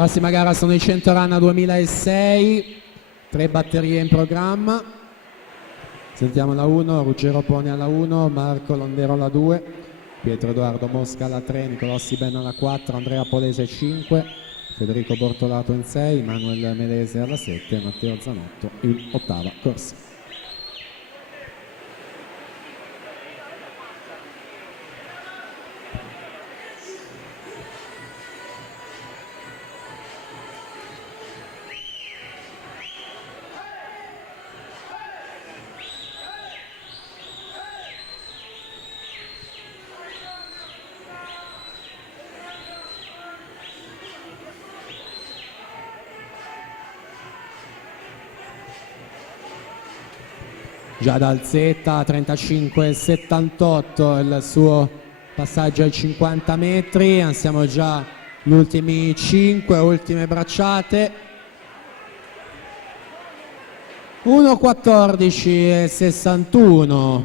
Prossima gara sono i 100 Run 2006, 3 batterie in programma. Sentiamo la 1, Ruggero Poni alla 1, Marco Londero alla 2, Pietro Edoardo Mosca alla 3, Nicolossi Ben alla 4, Andrea Polese 5, Federico Bortolato in 6, Manuel Melese alla 7, Matteo Zanotto in ottava corsa. Già dal Z 35,78 il suo passaggio ai 50 metri, siamo già gli ultimi 5, ultime bracciate. 1,14,61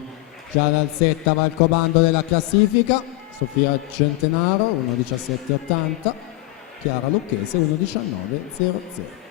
già dal Z valcomando della classifica. Sofia Centenaro 1,17,80, Chiara Lucchese 1,19,00.